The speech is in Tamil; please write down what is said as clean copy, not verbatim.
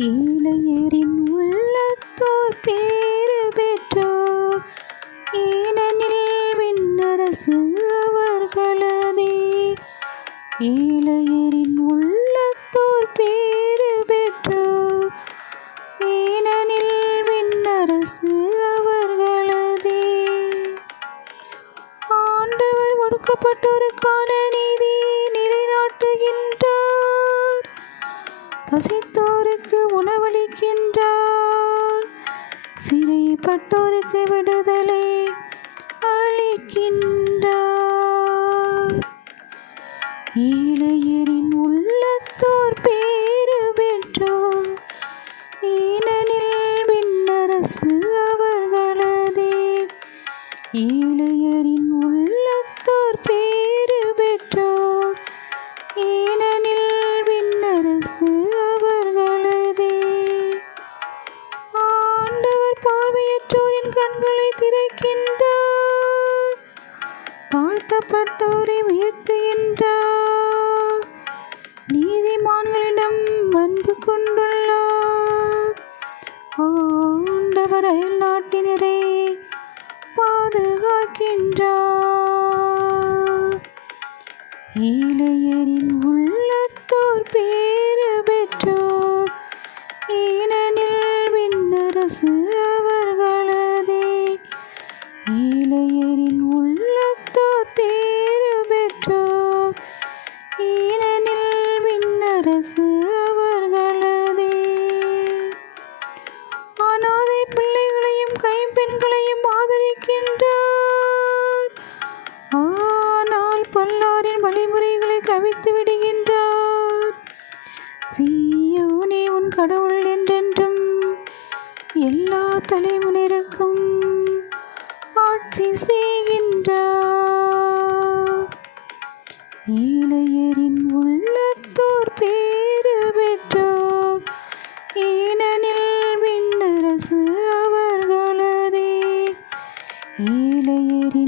ஈழையரின் உள்ளத்தோர் பேறு பெற்றோர், ஏனெனில் விண்ணரசு அவர்களதே. ஈழையரின் உள்ளத்தோர் பேறு பெற்றோர், ஏனெனில் விண்ணரசு அவர்களதே. ஆண்டவர் ஒடுக்கப்பட்டோருக்கான நீதி நிலைநாட்டுகின்றார், பசித்தோருக்கு உணவளிக்கின்றார், சிறைப்பட்டோருக்கு விடுதலை அளிக்கின்றார். ஈழையரின் உள்ளத்தோர் பேறு பெற்றோர், ஏனெனில் விண்ணரசு அவர்களதே. ஈழையரின் உள்ளத்தோர் பேறு பெற்றோர், ஏனெனில் விண்ணரசு அவர்களதே. ஆண்டவர் பார்வையற்றோரின் கண்களை திறக்கின்றார், தாழ்த்தப்பட்டோரை உயர்த்துகின்றார், நீதிமான்களிடம் அன்பு கொண்டுள்ளார். ஆண்டவர் அயல் நாட்டினரை பாதுகாக்கின்றார். ஈழையரின் உள்ளத்தோர் பேறு பெற்றோர், ஏனெனில் விண்ணரசு அவர்களதே. ஈழையரின் உள்ளத்தோர் பேறு பெற்றோர், ஏனெனில் விண்ணரசு அவர்களதே. அனாதை பிள்ளைகளையும் கைம்பெண்களையும் ஆதரிக்கின்றார், ஆனால் பொல்லாரின் வழிமுறைகளை கவிழ்த்து விடுகின்றார். சீயோனே, உன் கடவுள் என்றென்றும் எல்லா தலைமுறைக்கும் ஆட்சி செய்கின்றார். ஈழையரின் உள்ளத்தோர் பேறு பெற்றோர், ஏனெனில் விண்ணரசு அவர்களதே. ஈழையரின்